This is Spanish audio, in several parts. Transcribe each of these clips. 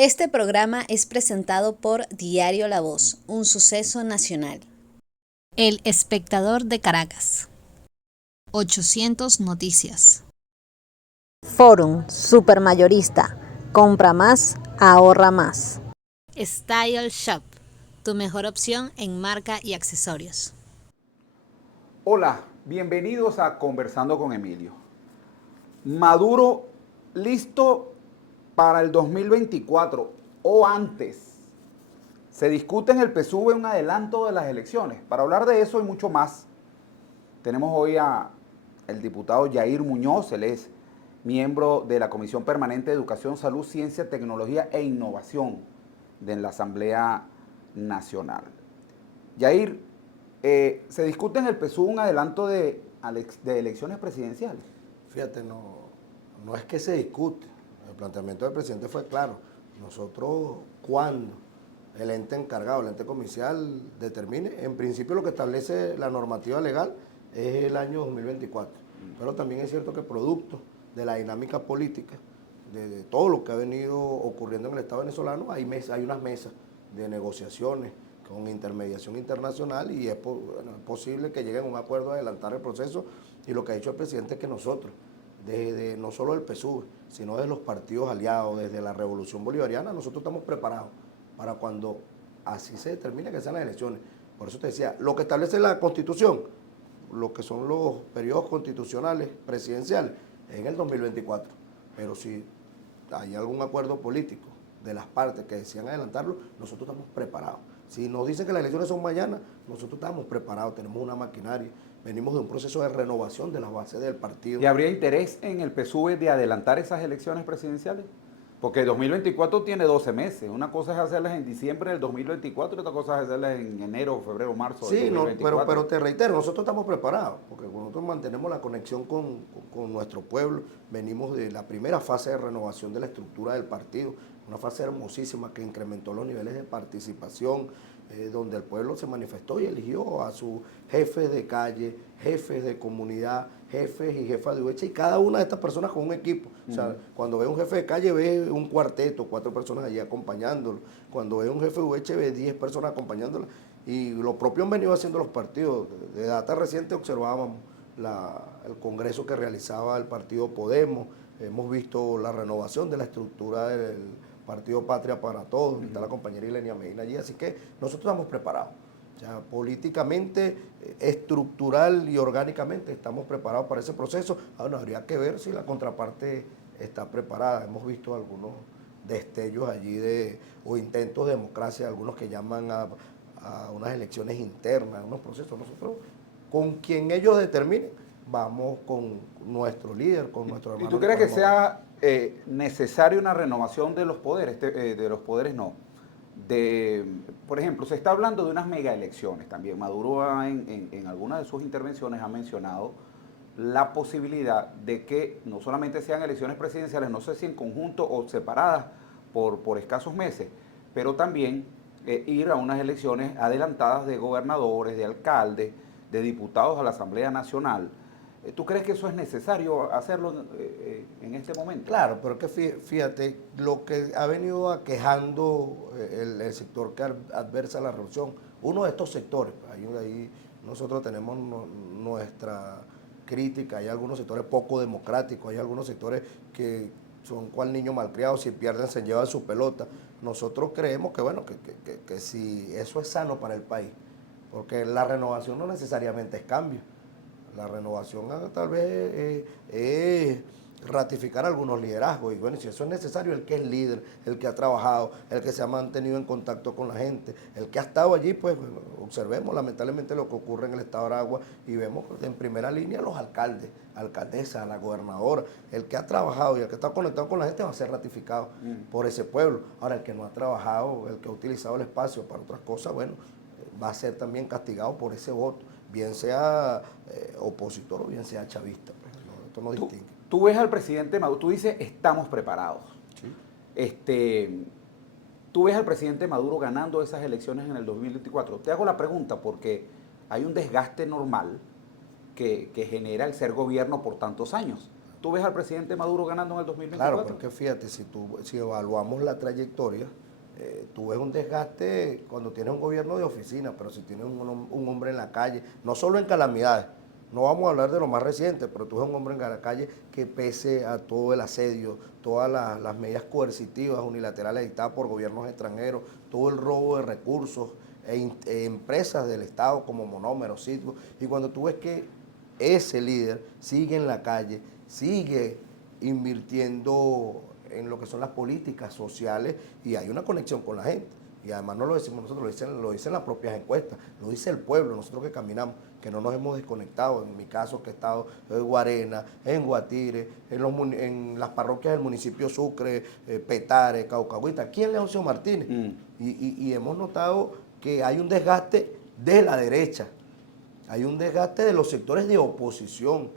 Este programa es presentado por Diario La Voz, un suceso nacional. El Espectador de Caracas. 800 Noticias. Forum Supermayorista. Compra más, ahorra más. Style Shop, tu mejor opción en marca y accesorios. Hola, bienvenidos a Conversando con Emilio. Maduro listo para el 2024 o antes. Se discute en el PSUV un adelanto de las elecciones. Para hablar de eso y mucho más, tenemos hoy a el diputado Yair Muñoz. Él es miembro de la Comisión Permanente de Educación, Salud, Ciencia, Tecnología e Innovación de la Asamblea Nacional. Yair, se discute en el PSUV un adelanto de elecciones presidenciales. Fíjate, no es que se discute. El planteamiento del presidente fue claro. Nosotros, cuando el ente encargado, el ente comicial, determine, en principio lo que establece la normativa legal es el año 2024. Pero también es cierto que producto de la dinámica política, de todo lo que ha venido ocurriendo en el Estado venezolano, hay unas mesas de negociaciones con intermediación internacional y es posible que lleguen a un acuerdo a adelantar el proceso. Y lo que ha dicho el presidente es que nosotros, desde no solo del PSUV, sino de los partidos aliados, desde la Revolución Bolivariana, nosotros estamos preparados para cuando así se determine que sean las elecciones. Por eso te decía, lo que establece la Constitución, lo que son los periodos constitucionales presidenciales, es en el 2024. Pero si hay algún acuerdo político de las partes que decían adelantarlo, nosotros estamos preparados. Si nos dicen que las elecciones son mañana, nosotros estamos preparados, tenemos una maquinaria, venimos de un proceso de renovación de las bases del partido. ¿Y habría interés en el PSUV de adelantar esas elecciones presidenciales? Porque el 2024 tiene 12 meses. Una cosa es hacerlas en diciembre del 2024 y otra cosa es hacerlas en enero, febrero, marzo del 2024. Pero te reitero, nosotros estamos preparados, porque nosotros mantenemos la conexión con nuestro pueblo. Venimos de la primera fase de renovación de la estructura del partido, una fase hermosísima que incrementó los niveles de participación, donde el pueblo se manifestó y eligió a sus jefes de calle, jefes de comunidad, jefes y jefas de UH, y cada una de estas personas con un equipo. O sea, cuando ve un jefe de calle, ve un cuarteto, 4 personas allí acompañándolo. Cuando ve un jefe de UH, ve 10 personas acompañándolo. Y lo propio han venido haciendo los partidos. De data reciente observábamos el congreso que realizaba el partido Podemos. Hemos visto la renovación de la estructura del Partido Patria para Todos, está la compañera Ilenia Medina allí, así que nosotros estamos preparados. O sea, políticamente, estructural y orgánicamente estamos preparados para ese proceso. Ahora habría que ver si la contraparte está preparada. Hemos visto algunos destellos allí o intentos de democracia, algunos que llaman a unas elecciones internas, unos procesos. Nosotros, con quien ellos determinen, vamos con nuestro líder, con nuestro hermano. ¿Y tú crees que sea necesaria una renovación de los poderes? Por ejemplo, se está hablando de unas mega elecciones también. Maduro en algunas de sus intervenciones ha mencionado la posibilidad de que no solamente sean elecciones presidenciales, no sé si en conjunto o separadas por escasos meses, pero también ir a unas elecciones adelantadas de gobernadores, de alcaldes, de diputados a la Asamblea Nacional. ¿Tú crees que eso es necesario hacerlo en este momento? Claro, pero que fíjate, lo que ha venido aquejando el sector que adversa la revolución, uno de estos sectores, ahí nosotros tenemos nuestra crítica, hay algunos sectores poco democráticos, hay algunos sectores que son cual niño malcriado, si pierden se llevan su pelota. Nosotros creemos que bueno, que si eso es sano para el país, porque la renovación no necesariamente es cambio. La renovación tal vez es ratificar algunos liderazgos. Y bueno, si eso es necesario, el que es líder, el que ha trabajado, el que se ha mantenido en contacto con la gente, el que ha estado allí, pues bueno, observemos lamentablemente lo que ocurre en el estado de Aragua y vemos en primera línea los alcaldes, alcaldesas, la gobernadora. El que ha trabajado y el que está conectado con la gente va a ser ratificado por ese pueblo. Ahora, el que no ha trabajado, el que ha utilizado el espacio para otras cosas, bueno, va a ser también castigado por ese voto, bien sea opositor o bien sea chavista. Pues, no, esto no distingue. Tú ves al presidente Maduro, tú dices, estamos preparados. Sí. Tú ves al presidente Maduro ganando esas elecciones en el 2024. Te hago la pregunta porque hay un desgaste normal que genera el ser gobierno por tantos años. ¿Tú ves al presidente Maduro ganando en el 2024? Claro, porque fíjate, si evaluamos la trayectoria, tú ves un desgaste cuando tienes un gobierno de oficina, pero si tienes un hombre en la calle, no solo en calamidades, no vamos a hablar de lo más reciente, pero tú ves un hombre en la calle que pese a todo el asedio, todas las medidas coercitivas unilaterales dictadas por gobiernos extranjeros, todo el robo de recursos e empresas del Estado como Monómeros, Citgo, y cuando tú ves que ese líder sigue en la calle, sigue invirtiendo en lo que son las políticas sociales y hay una conexión con la gente. Y además no lo decimos nosotros, lo dicen las propias encuestas, lo dice el pueblo, nosotros que caminamos, que no nos hemos desconectado. En mi caso, que he estado en Guarena, en Guatire, en las parroquias del municipio Sucre, Petare, Caucahuita, aquí en Leoncio Martínez. Y hemos notado que hay un desgaste de la derecha, hay un desgaste de los sectores de oposición,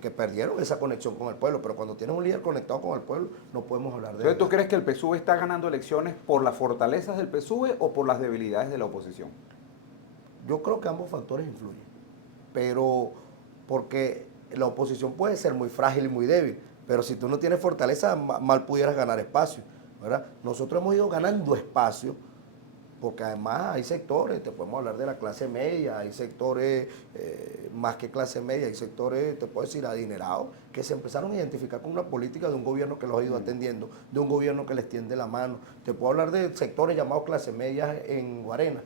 que perdieron esa conexión con el pueblo, pero cuando tienes un líder conectado con el pueblo, no podemos hablar de eso. Entonces, ¿tú crees que el PSUV está ganando elecciones por las fortalezas del PSUV o por las debilidades de la oposición? Yo creo que ambos factores influyen, pero porque la oposición puede ser muy frágil y muy débil, pero si tú no tienes fortaleza, mal pudieras ganar espacio, ¿verdad? Nosotros hemos ido ganando espacio, porque además hay sectores, te podemos hablar de la clase media, hay sectores más que clase media, hay sectores, te puedo decir, adinerados, que se empezaron a identificar con una política de un gobierno que los ha ido atendiendo, de un gobierno que les tiende la mano. Te puedo hablar de sectores llamados clase media en Guarena,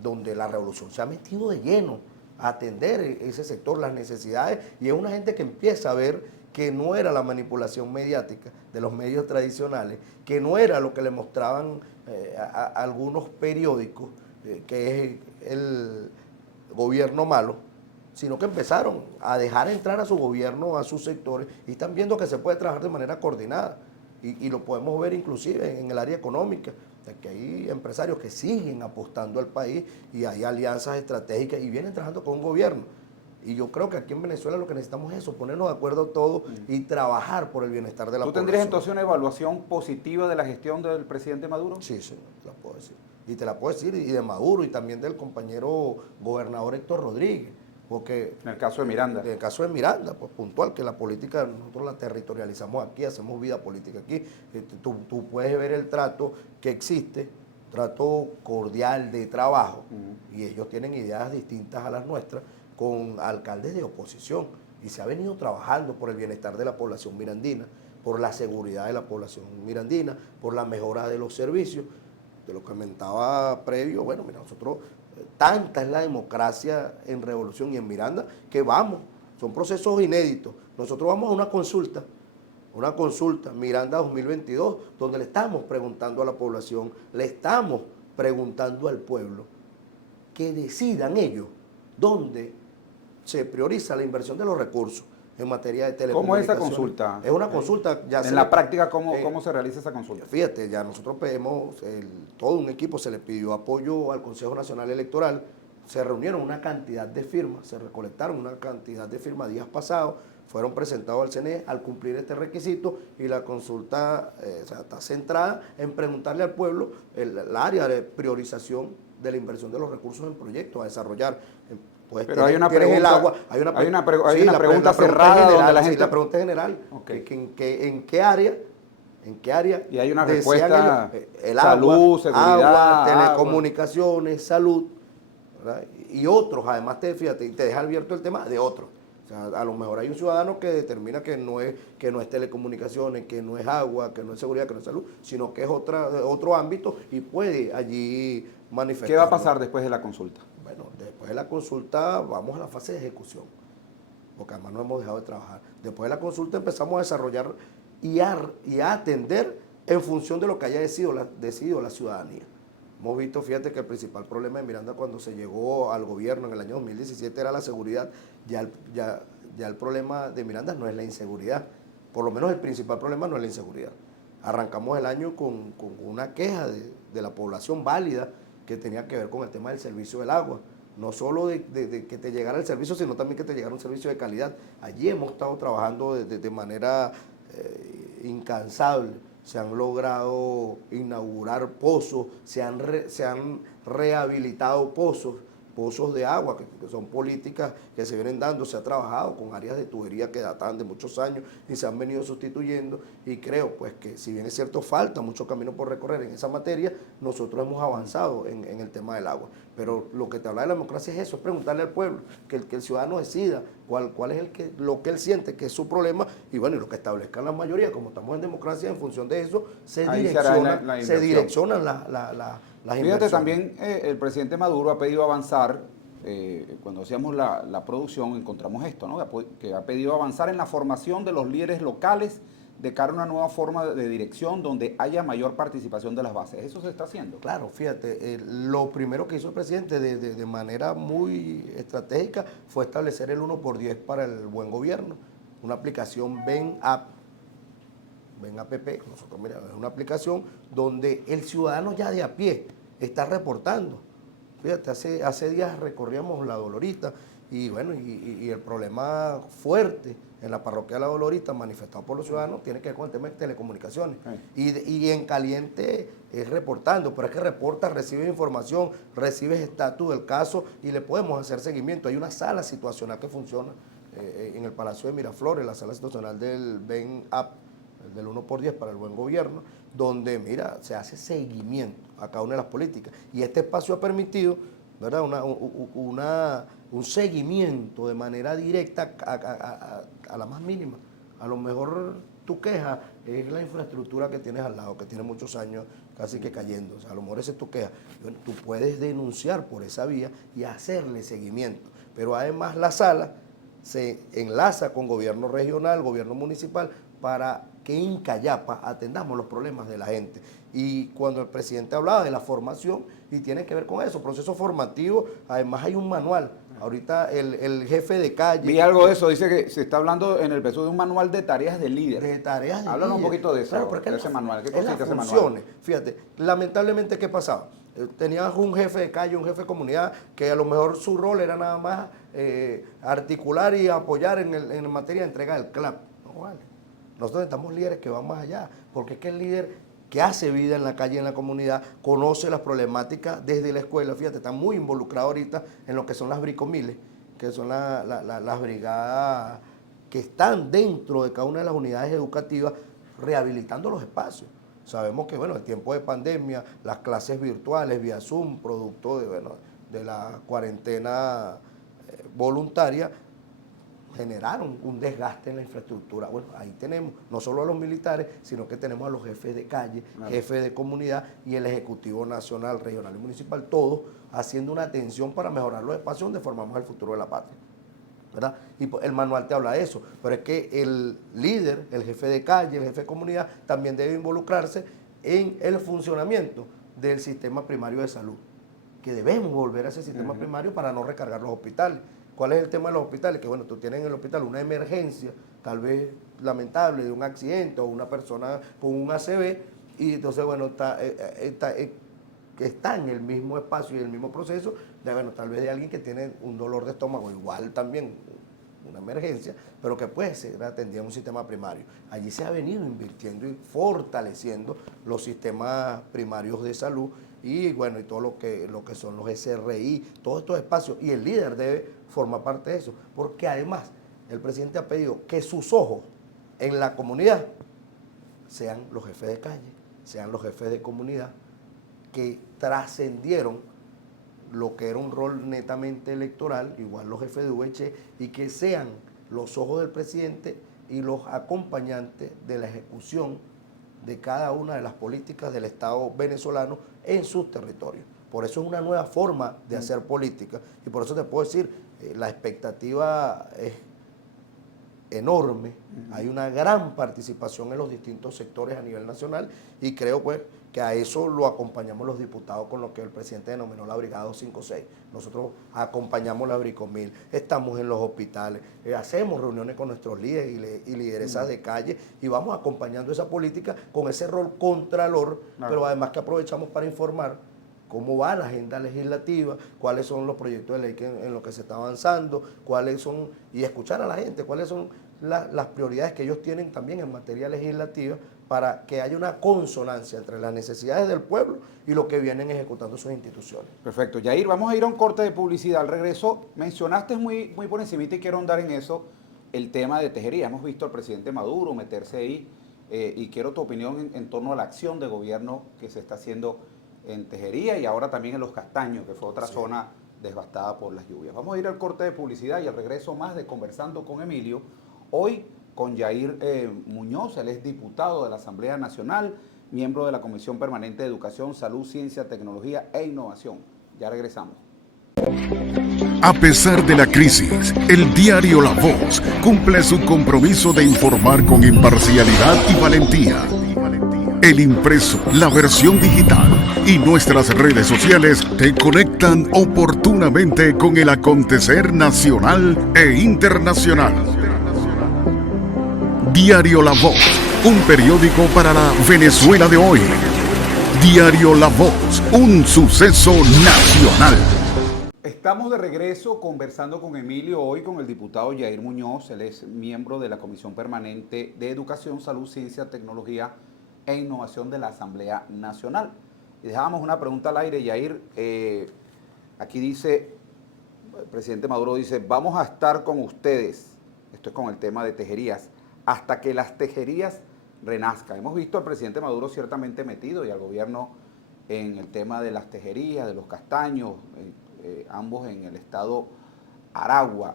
donde la revolución se ha metido de lleno a atender ese sector, las necesidades, y es una gente que empieza a ver que no era la manipulación mediática de los medios tradicionales, que no era lo que le mostraban a algunos periódicos, que es el gobierno malo, sino que empezaron a dejar entrar a su gobierno, a sus sectores, y están viendo que se puede trabajar de manera coordinada, y lo podemos ver inclusive en el área económica, de que hay empresarios que siguen apostando al país y hay alianzas estratégicas y vienen trabajando con un gobierno. Y yo creo que aquí en Venezuela lo que necesitamos es eso, ponernos de acuerdo todos y trabajar por el bienestar de la población. ¿Tú tendrías entonces una evaluación positiva de la gestión del presidente Maduro? Sí, sí, te la puedo decir. Y te la puedo decir, y de Maduro, y también del compañero gobernador Héctor Rodríguez. Porque en el caso de Miranda. En el caso de Miranda, pues puntual, que la política nosotros la territorializamos aquí, hacemos vida política aquí. Tú puedes ver el trato que existe, trato cordial de trabajo, y ellos tienen ideas distintas a las nuestras, con alcaldes de oposición, y se ha venido trabajando por el bienestar de la población mirandina, por la seguridad de la población mirandina, por la mejora de los servicios. De lo que comentaba previo, bueno, mira, nosotros, tanta es la democracia en Revolución y en Miranda, que vamos, son procesos inéditos. Nosotros vamos a una consulta, Miranda 2022, donde le estamos preguntando a la población, le estamos preguntando al pueblo, que decidan ellos dónde se prioriza la inversión de los recursos en materia de telecomunicaciones. ¿Cómo es esa consulta? Es una consulta. En la práctica, ¿cómo se realiza esa consulta? Fíjate, ya nosotros pedimos, todo un equipo se le pidió apoyo al Consejo Nacional Electoral, se reunieron una cantidad de firmas, se recolectaron una cantidad de firmas días pasados, fueron presentados al CNE al cumplir este requisito, y la consulta está centrada en preguntarle al pueblo el área de priorización de la inversión de los recursos en proyectos a desarrollar. Pues pero hay una pregunta, hay una pregunta cerrada donde la gente... Sí, la pregunta es general, okay. ¿En qué área y hay una respuesta, el salud, seguridad, telecomunicaciones, salud, ¿verdad? Y otros, además te deja abierto el tema de otros. O sea, a lo mejor hay un ciudadano que determina que no es telecomunicaciones, que no es agua, que no es seguridad, que no es salud, sino que es otro ámbito, y puede allí manifestar. ¿Qué va a pasar después de la consulta? Bueno, después de la consulta vamos a la fase de ejecución, porque además no hemos dejado de trabajar. Después de la consulta empezamos a desarrollar y a atender en función de lo que haya decidido la ciudadanía. Hemos visto, fíjate, que el principal problema de Miranda cuando se llegó al gobierno en el año 2017 era la seguridad. Ya el problema de Miranda no es la inseguridad, por lo menos el principal problema no es la inseguridad. Arrancamos el año con una queja de la población válida, que tenía que ver con el tema del servicio del agua. No solo de que te llegara el servicio, sino también que te llegara un servicio de calidad. Allí hemos estado trabajando de manera incansable. Se han logrado inaugurar pozos, se han rehabilitado pozos pozos de agua, que son políticas que se vienen dando, se ha trabajado con áreas de tubería que datan de muchos años y se han venido sustituyendo, y creo pues que si bien es cierto falta mucho camino por recorrer en esa materia, nosotros hemos avanzado en el tema del agua. Pero lo que te habla de la democracia es eso, es preguntarle al pueblo, que el ciudadano decida cuál es lo que él siente que es su problema, y bueno, y lo que establezcan la mayoría, como estamos en democracia, en función de eso, se direccionan las Fíjate, inversiones. también el presidente Maduro ha pedido avanzar, cuando hacíamos la producción encontramos esto, ¿no? Que ha pedido avanzar en la formación de los líderes locales de cara a una nueva forma de dirección donde haya mayor participación de las bases. ¿Eso se está haciendo? Claro, fíjate, lo primero que hizo el presidente de manera muy estratégica fue establecer el 1x10 para el buen gobierno, una aplicación Ven App, nosotros mira, es una aplicación donde el ciudadano ya de a pie está reportando. Fíjate, hace días recorríamos La Dolorita y bueno, y el problema fuerte en la parroquia de La Dolorita manifestado por los ciudadanos tiene que ver con el tema de telecomunicaciones. Y en caliente es reportando, pero es que reportas, recibes información, recibes estatus del caso y le podemos hacer seguimiento. Hay una sala situacional que funciona en el Palacio de Miraflores, la sala situacional del Ven App, del 1x10 para el buen gobierno, donde, mira, se hace seguimiento a cada una de las políticas. Y este espacio ha permitido, ¿verdad?, un seguimiento de manera directa a la más mínima. A lo mejor tu queja es la infraestructura que tienes al lado, que tiene muchos años casi que cayendo. O sea, a lo mejor esa es tu queja. Bueno, tú puedes denunciar por esa vía y hacerle seguimiento. Pero además la sala se enlaza con gobierno regional, gobierno municipal, para que en Cayapa atendamos los problemas de la gente. Y cuando el presidente hablaba de la formación, y tiene que ver con eso, proceso formativo, además hay un manual. Ahorita el jefe de calle... Vi algo de eso, dice que se está hablando en el peso de un manual de tareas de líder. De tareas de Háblanos líder. un poquito de eso, claro, de ese manual. ¿Qué consiste ese manual? Fíjate, lamentablemente, ¿qué pasaba? Tenías un jefe de calle, un jefe de comunidad, que a lo mejor su rol era nada más articular y apoyar en materia de entrega del CLAP. No vale. Nosotros necesitamos líderes que van más allá, porque es que el líder que hace vida en la calle, en la comunidad, conoce las problemáticas desde la escuela. Fíjate, está muy involucrado ahorita en lo que son las bricomiles, que son las brigadas que están dentro de cada una de las unidades educativas rehabilitando los espacios. Sabemos que, bueno, el tiempo de pandemia, las clases virtuales vía Zoom, producto de la cuarentena voluntaria, generaron un desgaste en la infraestructura. Bueno, ahí tenemos no solo a los militares, sino que tenemos a los jefes de calle, jefes de comunidad y el Ejecutivo Nacional, Regional y Municipal, todos haciendo una atención para mejorar los espacios donde formamos el futuro de la patria, ¿verdad? Y el manual te habla de eso, pero es que el líder, el jefe de calle, el jefe de comunidad, también debe involucrarse en el funcionamiento del sistema primario de salud, que debemos volver a ese sistema primario para no recargar los hospitales. ¿Cuál es el tema de los hospitales? Que bueno, tú tienes en el hospital una emergencia, tal vez lamentable, de un accidente o una persona con un ACV, y entonces, bueno, está en el mismo espacio y el mismo proceso de, bueno, tal vez de alguien que tiene un dolor de estómago, igual también una emergencia, pero que puede ser atendida en un sistema primario. Allí se ha venido invirtiendo y fortaleciendo los sistemas primarios de salud y bueno, y todo lo que son los SRI, todos estos espacios, y el líder debe formar parte de eso, porque además el presidente ha pedido que sus ojos en la comunidad sean los jefes de calle, sean los jefes de comunidad, que trascendieron lo que era un rol netamente electoral, igual los jefes de VH, y que sean los ojos del presidente y los acompañantes de la ejecución de cada una de las políticas del Estado venezolano en sus territorios. Por eso es una nueva forma de hacer política, y por eso te puedo decir, la expectativa es enorme, hay una gran participación en los distintos sectores a nivel nacional, y creo pues que a eso lo acompañamos los diputados con lo que el presidente denominó la Brigada 256. Nosotros acompañamos la Bricomil, estamos en los hospitales, hacemos reuniones con nuestros líderes y lideresas de calle, y vamos acompañando esa política con ese rol contralor, pero además que aprovechamos para informar cómo va la agenda legislativa, cuáles son los proyectos de ley en los que se está avanzando, cuáles son, y escuchar a la gente, cuáles son las prioridades que ellos tienen también en materia legislativa para que haya una consonancia entre las necesidades del pueblo y lo que vienen ejecutando sus instituciones. Perfecto. Yair, vamos a ir a un corte de publicidad. Al regreso, mencionaste muy por encimita y quiero ahondar en eso, el tema de Tejería. Hemos visto al presidente Maduro meterse ahí y quiero tu opinión en torno a la acción de gobierno que se está haciendo en Tejería y ahora también en Los Castaños, que fue otra zona devastada por las lluvias. Vamos a ir al corte de publicidad y al regreso más de Conversando con Emilio. Hoy con Yair Muñoz, él es diputado de la Asamblea Nacional, miembro de la Comisión Permanente de Educación, Salud, Ciencia, Tecnología e Innovación. Ya regresamos. A pesar de la crisis, el diario La Voz cumple su compromiso de informar con imparcialidad y valentía. El impreso, la versión digital y nuestras redes sociales te conectan oportunamente con el acontecer nacional e internacional. Diario La Voz, un periódico para la Venezuela de hoy. Diario La Voz, un suceso nacional. Estamos de regreso conversando con Emilio hoy con el diputado Yair Muñoz. Él es miembro de la Comisión Permanente de Educación, Salud, Ciencia, Tecnología e Innovación de la Asamblea Nacional. Y dejábamos una pregunta al aire, Yair. Aquí dice, el presidente Maduro dice, vamos a estar con ustedes, esto es con el tema de tejerías, hasta que las tejerías renazcan. Hemos visto al presidente Maduro ciertamente metido y al gobierno en el tema de las tejerías, de los castaños, ambos en el estado Aragua.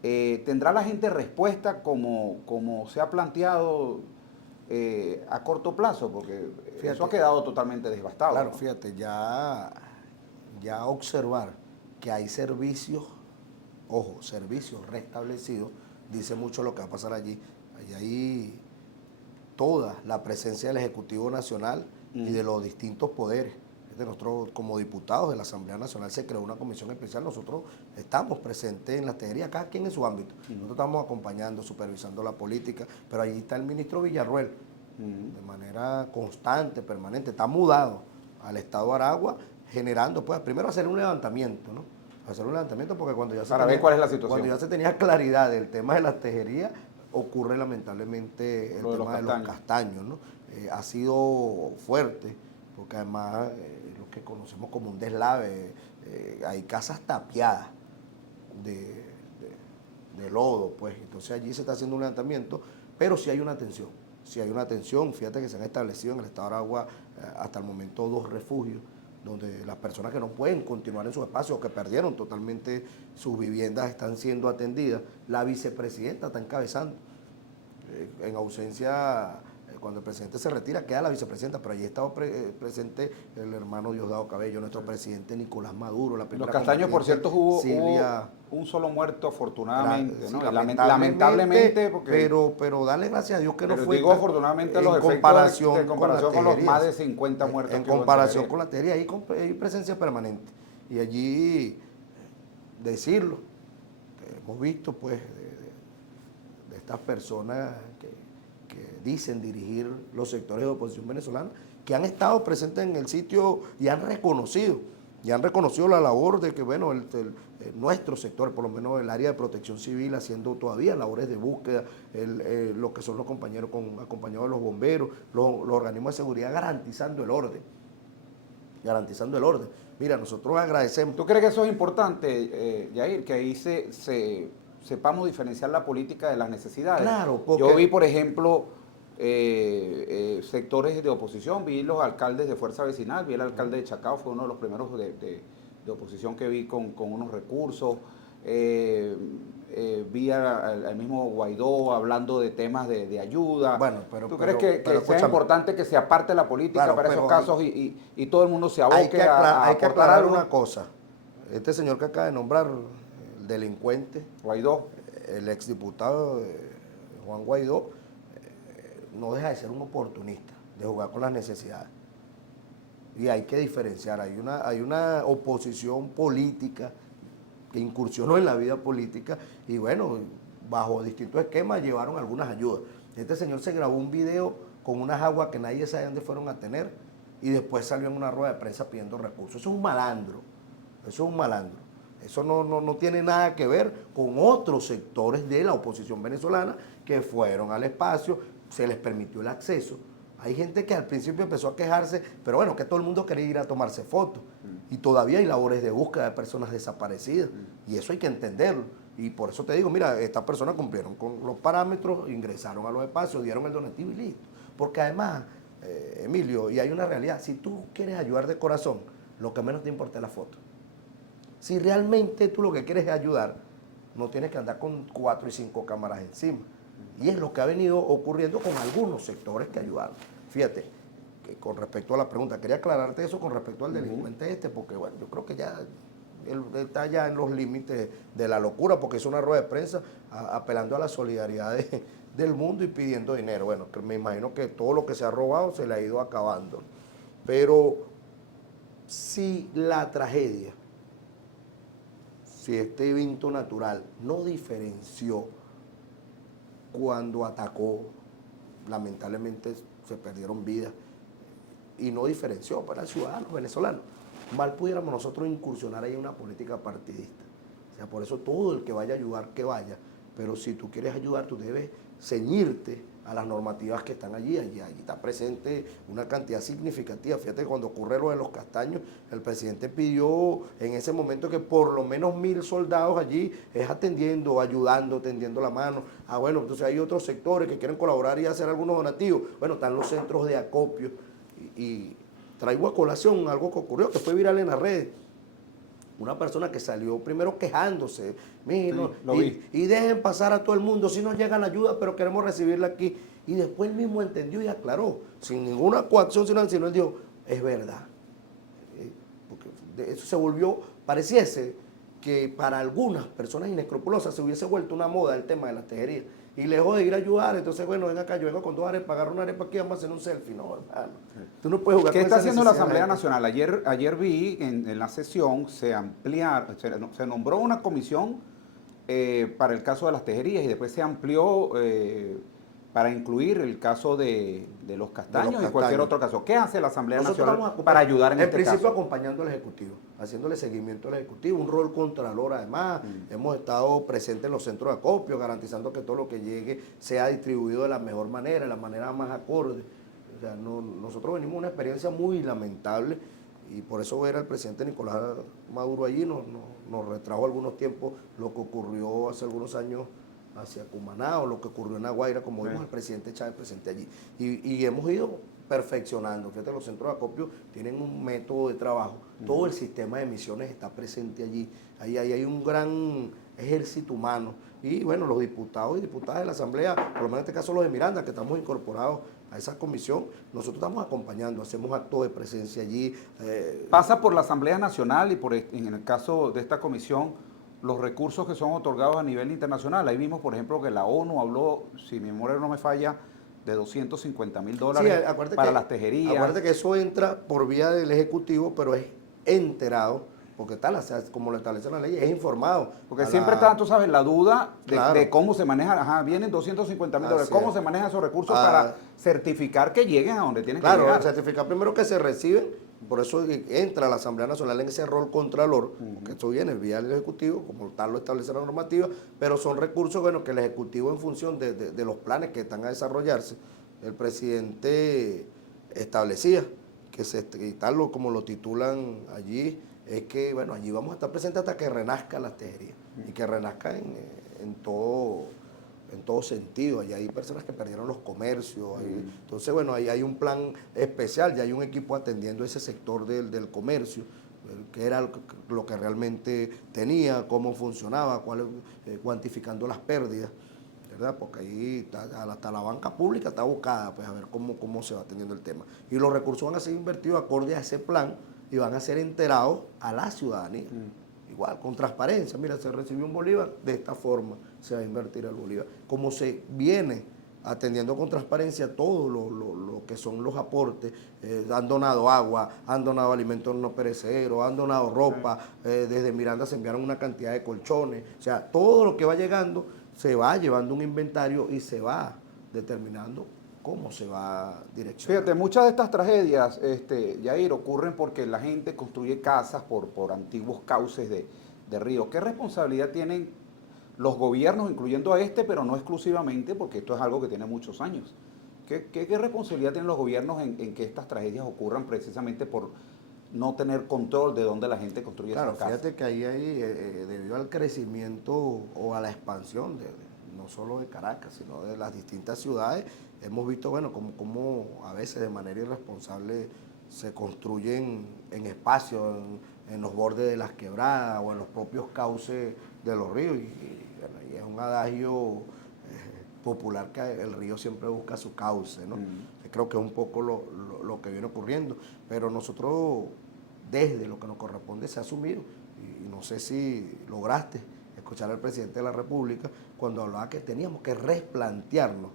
¿Tendrá la gente respuesta como se ha planteado a corto plazo? Porque fíjate, eso ha quedado totalmente devastado. Claro, ¿no? fíjate, ya observar que hay servicios, ojo, servicios restablecidos, dice mucho lo que va a pasar allí. Allí hay toda la presencia del Ejecutivo Nacional y de los distintos poderes. Nosotros como diputados de la Asamblea Nacional se creó una comisión especial, nosotros estamos presentes en las tejerías, cada quien en su ámbito. Nosotros estamos acompañando, supervisando la política, pero allí está el ministro Villarruel, de manera constante, permanente, está mudado al estado Aragua, generando, pues, primero hacer un levantamiento, ¿no? Hacer un levantamiento porque cuando ya para ver cuál es la situación. Cuando ya se tenía claridad del tema de las tejerías, ocurre lamentablemente el tema de los castaños, ¿no? Ha sido fuerte, porque además lo que conocemos como un deslave, hay casas tapiadas de lodo, pues, entonces allí se está haciendo un levantamiento, pero sí hay una atención, fíjate que se han establecido en el estado de Aragua hasta el momento 2 refugios, donde las personas que no pueden continuar en sus espacios o que perdieron totalmente sus viviendas están siendo atendidas. La vicepresidenta está encabezando, en ausencia. Cuando el presidente se retira, queda la vicepresidenta, pero allí estaba presente el hermano Diosdado Cabello, nuestro presidente Nicolás Maduro. La primera Los Castaños, por cierto, hubo un solo muerto, afortunadamente, sí, ¿no? Lamentablemente, porque, pero darle gracias a Dios que no fue. Digo, afortunadamente, los comparación con los más de 50 muertos. En comparación con la tejería, hay presencia permanente. Y allí, decirlo, hemos visto, pues, de estas personas que dicen dirigir los sectores de oposición venezolana, que han estado presentes en el sitio y han reconocido la labor de que, bueno, nuestro sector, por lo menos el área de protección civil, haciendo todavía labores de búsqueda, lo que son los compañeros acompañados de los bomberos, los organismos de seguridad, garantizando el orden. Mira, nosotros agradecemos. ¿Tú crees que eso es importante, Yair, que ahí sepamos diferenciar la política de las necesidades? Claro, porque yo vi, por ejemplo, sectores de oposición, vi los alcaldes de Fuerza Vecinal, vi el alcalde de Chacao, fue uno de los primeros de oposición que vi con unos recursos, vi al mismo Guaidó hablando de temas de ayuda. Bueno, ¿Tú crees que sea importante que se aparte la política para esos casos y todo el mundo se aboque hay que aclarar algo? Una cosa, este señor que acaba de nombrar, el delincuente, Guaidó, el exdiputado Juan Guaidó, no deja de ser un oportunista, de jugar con las necesidades. Y hay que diferenciar, hay una oposición política que incursionó en la vida política y bueno, bajo distintos esquemas llevaron algunas ayudas. Este señor se grabó un video con unas aguas que nadie sabe dónde fueron a tener y después salió en una rueda de prensa pidiendo recursos. Eso es un malandro, Eso no tiene nada que ver con otros sectores de la oposición venezolana que fueron al espacio, se les permitió el acceso, Hay gente que al principio empezó a quejarse, pero bueno, que todo el mundo quería ir a tomarse fotos. Y todavía hay labores de búsqueda de personas desaparecidas. Y eso hay que entenderlo. Y por eso te digo, mira, estas personas cumplieron con los parámetros, ingresaron a los espacios, dieron el donativo y listo. Porque además, Emilio, y hay una realidad, si tú quieres ayudar de corazón, lo que menos te importa es la foto. Si realmente tú lo que quieres es ayudar, no tienes que andar con 4 y 5 cámaras encima. Y es lo que ha venido ocurriendo con algunos sectores que ayudaron. Fíjate, que con respecto a la pregunta, quería aclararte eso con respecto al delincuente porque bueno, yo creo que ya él está ya en los límites de la locura, porque hizo una rueda de prensa apelando a la solidaridad del mundo y pidiendo dinero. Bueno, que me imagino que todo lo que se ha robado se le ha ido acabando. Pero si la tragedia, si este evento natural no diferenció cuando atacó, lamentablemente se perdieron vidas, y no diferenció para el ciudadano venezolano, mal pudiéramos nosotros incursionar ahí en una política partidista. O sea, por eso todo el que vaya a ayudar, que vaya, pero si tú quieres ayudar, tú debes ceñirte a las normativas que están allí está presente una cantidad significativa. Fíjate, cuando ocurre lo de los castaños, el presidente pidió en ese momento que por lo menos 1000 soldados allí atendiendo, ayudando, tendiendo la mano. Bueno, entonces hay otros sectores que quieren colaborar y hacer algunos donativos. Bueno, están los centros de acopio. Y traigo a colación algo que ocurrió, que fue viral en las redes. Una persona que salió primero quejándose, y dejen pasar a todo el mundo, si nos llega la ayuda, pero queremos recibirla aquí. Y después él mismo entendió y aclaró, sin ninguna coacción, sino él dijo, es verdad. Porque eso se volvió, pareciese que para algunas personas inescrupulosas se hubiese vuelto una moda el tema de la tejería. Y lejos de ir a ayudar, entonces, bueno, ven acá, yo vengo con 2 arepas, agarro una arepa aquí, vamos a hacer un selfie. No, hermano, tú no puedes jugar ¿Qué con está esa haciendo la necesidad de Asamblea gente. Nacional? Ayer vi en la sesión, se nombró una comisión para el caso de las tejerías y después se amplió para incluir el caso de los castaños y cualquier otro caso. ¿Qué hace la Asamblea Nacional para ayudar en este caso? En principio acompañando al Ejecutivo, haciéndole seguimiento al Ejecutivo, un rol contralor además. Hemos estado presentes en los centros de acopio, garantizando que todo lo que llegue sea distribuido de la mejor manera, de la manera más acorde. O sea, nosotros venimos de una experiencia muy lamentable y por eso ver al presidente Nicolás Maduro allí nos retrajo algunos tiempos lo que ocurrió hace algunos años hacia Cumaná o lo que ocurrió en La Guaira, como vimos al presidente Chávez presente allí. Y hemos ido perfeccionando. Fíjate, los centros de acopio tienen un método de trabajo. Todo el sistema de emisiones está presente allí. Ahí hay un gran ejército humano. Y bueno, los diputados y diputadas de la Asamblea, por lo menos en este caso los de Miranda, que estamos incorporados a esa comisión, nosotros estamos acompañando, hacemos actos de presencia allí. Pasa por la Asamblea Nacional y en el caso de esta comisión, los recursos que son otorgados a nivel internacional. Ahí vimos, por ejemplo, que la ONU habló, si mi memoria no me falla, de $250.000 para las tejerías. Acuérdate que eso entra por vía del Ejecutivo, pero es enterado, porque tal, como lo establece la ley, es informado. Porque siempre está, tú sabes, la duda de cómo se maneja. Vienen $250.000. ¿Cómo se manejan esos recursos para certificar que lleguen a donde tienen que llegar? Claro, certificar primero que se reciben. Por eso entra la Asamblea Nacional en ese rol contralor, porque esto viene vía del Ejecutivo, como tal lo establece la normativa, pero son recursos que el Ejecutivo, en función de los planes que están a desarrollarse, el presidente establecía, y tal como lo titulan allí, es que bueno, allí vamos a estar presentes hasta que renazca la tejería, y que renazca en todo sentido. Allí hay personas que perdieron los comercios. Entonces, bueno, ahí hay un plan especial, ya hay un equipo atendiendo ese sector del comercio, que era lo que realmente tenía, cómo funcionaba, cuantificando las pérdidas, ¿verdad? Porque ahí hasta la banca pública está abocada pues, a ver cómo se va atendiendo el tema. Y los recursos van a ser invertidos acorde a ese plan y van a ser enterados a la ciudadanía. Igual, con transparencia. Mira, se recibió un bolívar, de esta forma se va a invertir el bolívar. Como se viene atendiendo con transparencia todo lo que son los aportes, han donado agua, han donado alimentos no perecederos, han donado ropa, desde Miranda se enviaron una cantidad de colchones. O sea, todo lo que va llegando se va llevando un inventario y se va determinando cómo se va direccionando. Fíjate, muchas de estas tragedias, Yair, ocurren porque la gente construye casas por antiguos cauces de río. ¿Qué responsabilidad tienen los gobiernos, incluyendo a pero no exclusivamente, porque esto es algo que tiene muchos años? ¿Qué responsabilidad tienen los gobiernos en que estas tragedias ocurran precisamente por no tener control de dónde la gente construye Claro, sus casas? fíjate que ahí debido al crecimiento o a la expansión, no solo de Caracas, sino de las distintas ciudades, hemos visto, bueno, como a veces de manera irresponsable se construyen en espacios, en los bordes de las quebradas o en los propios cauces de los ríos. Bueno, y es un adagio popular que el río siempre busca su cauce, ¿no? Creo que es un poco lo que viene ocurriendo, pero nosotros desde lo que nos corresponde se ha asumido, y no sé si lograste escuchar al presidente de la República cuando hablaba que teníamos que replantearnos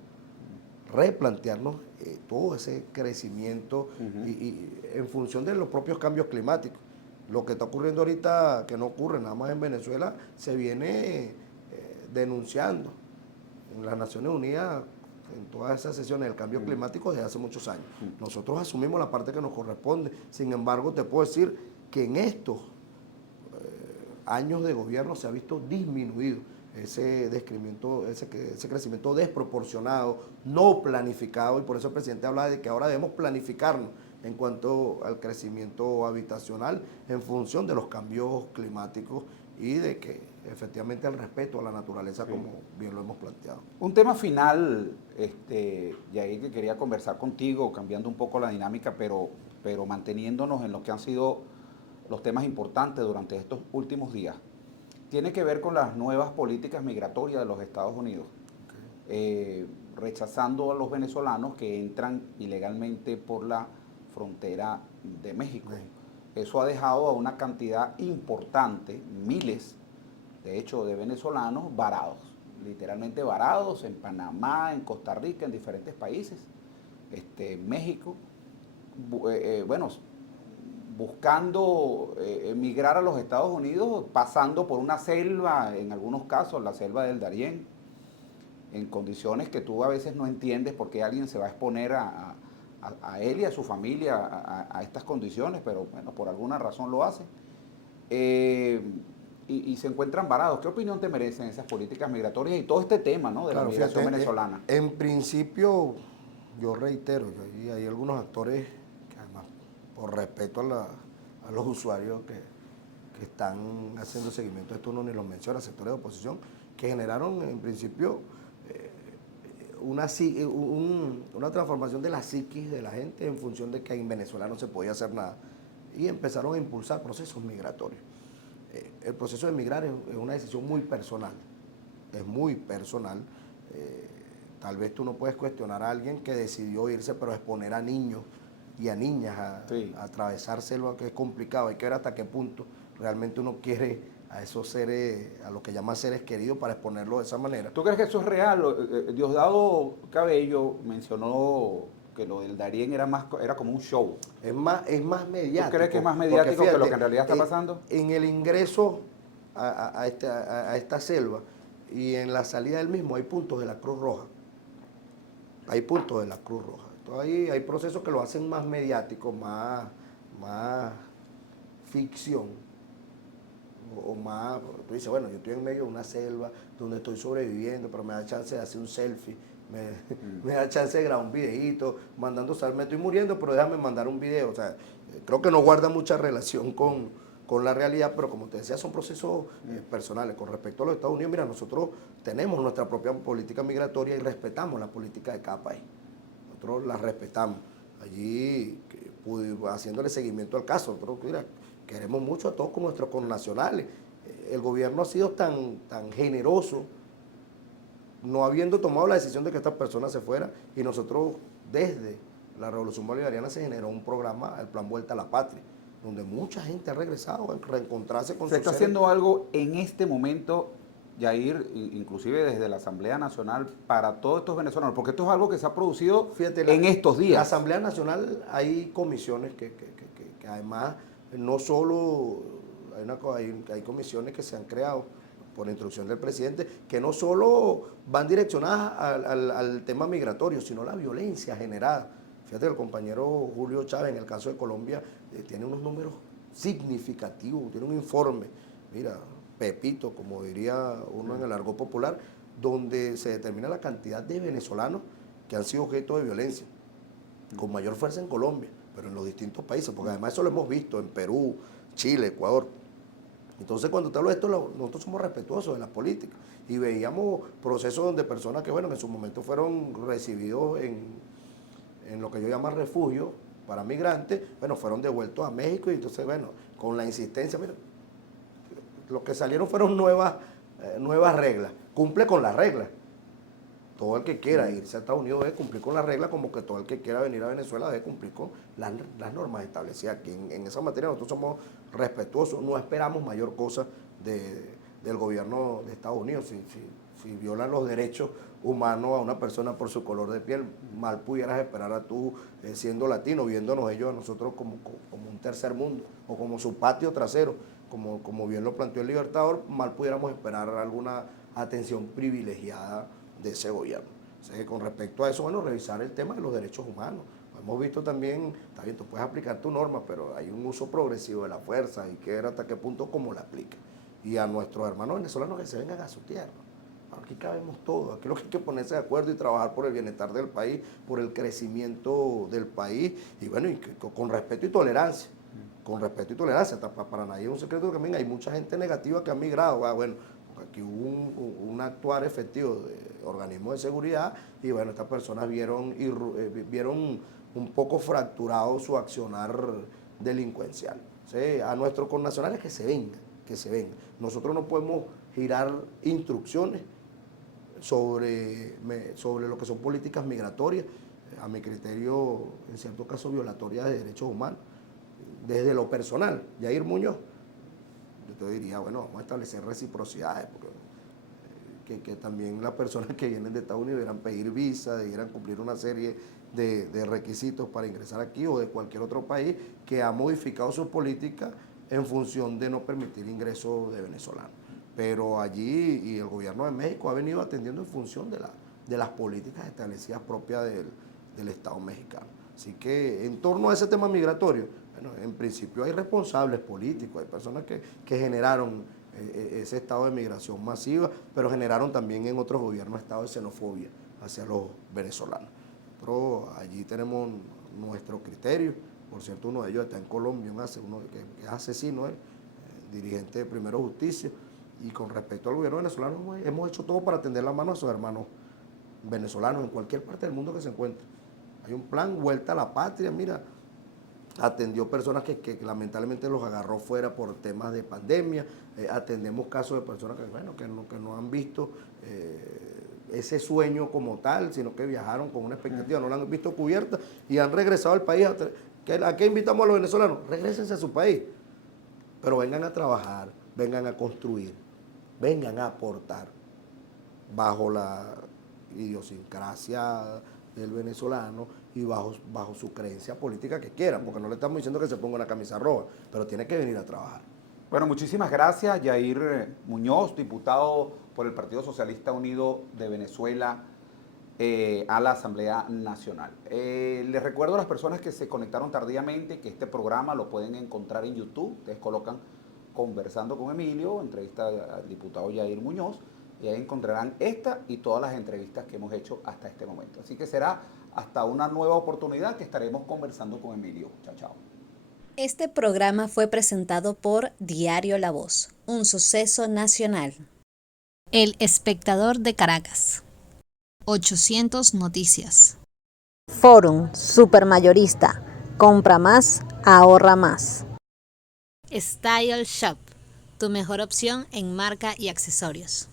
todo ese crecimiento y en función de los propios cambios climáticos. Lo que está ocurriendo ahorita, que no ocurre nada más en Venezuela, se viene denunciando en las Naciones Unidas, en todas esas sesiones del cambio climático desde hace muchos años. Nosotros asumimos la parte que nos corresponde. Sin embargo, te puedo decir que en estos años de gobierno se ha visto disminuido ese crecimiento desproporcionado, no planificado, y por eso el presidente habla de que ahora debemos planificarnos en cuanto al crecimiento habitacional en función de los cambios climáticos y de que efectivamente el respeto a la naturaleza, como bien lo hemos planteado. Un tema final, Yair, que quería conversar contigo, cambiando un poco la dinámica, pero manteniéndonos en lo que han sido los temas importantes durante estos últimos días. Tiene que ver con las nuevas políticas migratorias de los Estados Unidos, rechazando a los venezolanos que entran ilegalmente por la frontera de México. Eso ha dejado a una cantidad importante, miles, de hecho, de venezolanos varados, literalmente varados en Panamá, en Costa Rica, en diferentes países, México, buscando emigrar a los Estados Unidos, pasando por una selva, en algunos casos la selva del Darién, en condiciones que tú a veces no entiendes por qué alguien se va a exponer a él y a su familia a estas condiciones, pero bueno, por alguna razón lo hace. Y se encuentran varados. ¿Qué opinión te merecen esas políticas migratorias y todo este tema, ¿no?, de la migración venezolana? En principio, yo reitero, hay algunos actores que además, por respeto a los usuarios que están haciendo seguimiento de esto, uno ni los menciona, sectores de oposición, que generaron en principio una transformación de la psiquis de la gente en función de que en Venezuela no se podía hacer nada, y empezaron a impulsar procesos migratorios. El proceso de emigrar es una decisión muy personal, es muy personal. Tal vez tú no puedes cuestionar a alguien que decidió irse, pero exponer a niños y a niñas a atravesar selva, que es complicado. Hay que ver hasta qué punto realmente uno quiere a esos seres, a lo que llama seres queridos, para exponerlos de esa manera. ¿Tú crees que eso es real? Diosdado Cabello mencionó que lo del Darién era como un show. Es más mediático. ¿Tú crees que es más mediático que lo que en realidad está pasando? En el ingreso a esta selva y en la salida del mismo hay puntos de la Cruz Roja. Hay puntos de la Cruz Roja. Entonces hay procesos que lo hacen más mediático, más ficción. O más, tú dices, bueno, yo estoy en medio de una selva donde estoy sobreviviendo, pero me da chance de hacer un selfie, me da chance de grabar un videíto, mandando sal, me estoy muriendo, pero déjame mandar un video. O sea, creo que no guarda mucha relación con la realidad, pero como te decía, son procesos personales. Con respecto a los Estados Unidos, mira, nosotros tenemos nuestra propia política migratoria y respetamos la política de cada país. Nosotros la respetamos. Allí, haciéndole seguimiento al caso, nosotros, mira, queremos mucho a todos como nuestros connacionales. El gobierno ha sido tan generoso, no habiendo tomado la decisión de que estas personas se fueran, y nosotros desde la Revolución Bolivariana se generó un programa, el Plan Vuelta a la Patria, donde mucha gente ha regresado a reencontrarse con sus seres. ¿Se está haciendo algo en este momento, Yair, inclusive desde la Asamblea Nacional, para todos estos venezolanos? Porque esto es algo que se ha producido en estos días. En la Asamblea Nacional hay comisiones que además no solo hay comisiones que se han creado por instrucción del presidente, que no solo van direccionadas al tema migratorio, sino la violencia generada. Fíjate, el compañero Julio Chávez, en el caso de Colombia, tiene unos números significativos, tiene un informe, mira, Pepito, como diría uno en el argot popular, donde se determina la cantidad de venezolanos que han sido objeto de violencia, con mayor fuerza en Colombia, pero en los distintos países, porque además eso lo hemos visto en Perú, Chile, Ecuador. Entonces, cuando te hablo de esto, nosotros somos respetuosos de la política y veíamos procesos donde personas que, bueno, en su momento fueron recibidos en lo que yo llamo refugio para migrantes, bueno, fueron devueltos a México y entonces, bueno, con la insistencia, mira, lo que salieron fueron nuevas reglas. Cumple con las reglas. Todo el que quiera irse a Estados Unidos debe cumplir con las reglas, como que todo el que quiera venir a Venezuela debe cumplir con las normas establecidas aquí. En esa materia nosotros somos respetuosos, no esperamos mayor cosa del gobierno de Estados Unidos. Si violan los derechos humanos a una persona por su color de piel, mal pudieras esperar a tú, siendo latino, viéndonos ellos a nosotros como un tercer mundo o como su patio trasero, como bien lo planteó el Libertador, mal pudiéramos esperar alguna atención privilegiada de ese gobierno. Entonces, con respecto a eso, bueno, revisar el tema de los derechos humanos. Hemos visto también, está bien, tú puedes aplicar tu norma, pero hay un uso progresivo de la fuerza y que ver hasta qué punto cómo la aplica. Y a nuestros hermanos venezolanos que se vengan a su tierra. Aquí cabemos todos, aquí lo que hay que ponerse de acuerdo y trabajar por el bienestar del país, por el crecimiento del país, y bueno, con respeto y tolerancia. Con respeto y tolerancia, para nadie es un secreto que también hay mucha gente negativa que ha migrado. Bueno, aquí hubo un actuar efectivo de organismos de seguridad y bueno, estas personas vieron un poco fracturado su accionar delincuencial. ¿Sí? A nuestros connacionales que se vengan. Nosotros no podemos girar instrucciones sobre lo que son políticas migratorias, a mi criterio, en ciertos casos violatorias de derechos humanos. Desde lo personal, Yair Muñoz, yo te diría, bueno, vamos a establecer reciprocidades, porque que también las personas que vienen de Estados Unidos debieran pedir visa, debieran cumplir una serie de requisitos para ingresar aquí o de cualquier otro país que ha modificado su política en función de no permitir ingreso de venezolanos. Pero allí, y el gobierno de México ha venido atendiendo en función de las políticas establecidas propias del Estado mexicano. Así que en torno a ese tema migratorio, bueno, en principio hay responsables políticos, hay personas que generaron ese estado de migración masiva, pero generaron también en otros gobiernos estados de xenofobia hacia los venezolanos. Nosotros allí tenemos nuestro criterio, por cierto uno de ellos está en Colombia, uno que es asesino, dirigente de Primero Justicia, y con respecto al gobierno venezolano hemos hecho todo para tender la mano a sus hermanos venezolanos en cualquier parte del mundo que se encuentren. Hay un plan, vuelta a la patria, mira, atendió personas que lamentablemente los agarró fuera por temas de pandemia, atendemos casos de personas que no han visto ese sueño como tal, sino que viajaron con una expectativa, no la han visto cubierta y han regresado al país. ¿A qué invitamos a los venezolanos? Regrésense a su país, pero vengan a trabajar, vengan a construir, vengan a aportar bajo la idiosincrasia del venezolano y bajo su creencia política que quieran, porque no le estamos diciendo que se ponga una camisa roja, pero tiene que venir a trabajar. Bueno, muchísimas gracias, Yair Muñoz, diputado por el Partido Socialista Unido de Venezuela a la Asamblea Nacional. Les recuerdo a las personas que se conectaron tardíamente que este programa lo pueden encontrar en YouTube. Ustedes colocan Conversando con Emilio, entrevista al diputado Yair Muñoz, y ahí encontrarán esta y todas las entrevistas que hemos hecho hasta este momento. Así que será hasta una nueva oportunidad que estaremos conversando con Emilio. Chao, chao. Este programa fue presentado por Diario La Voz, un suceso nacional. El Espectador de Caracas. 800 Noticias. Forum Supermayorista. Compra más, ahorra más. Style Shop, tu mejor opción en marca y accesorios.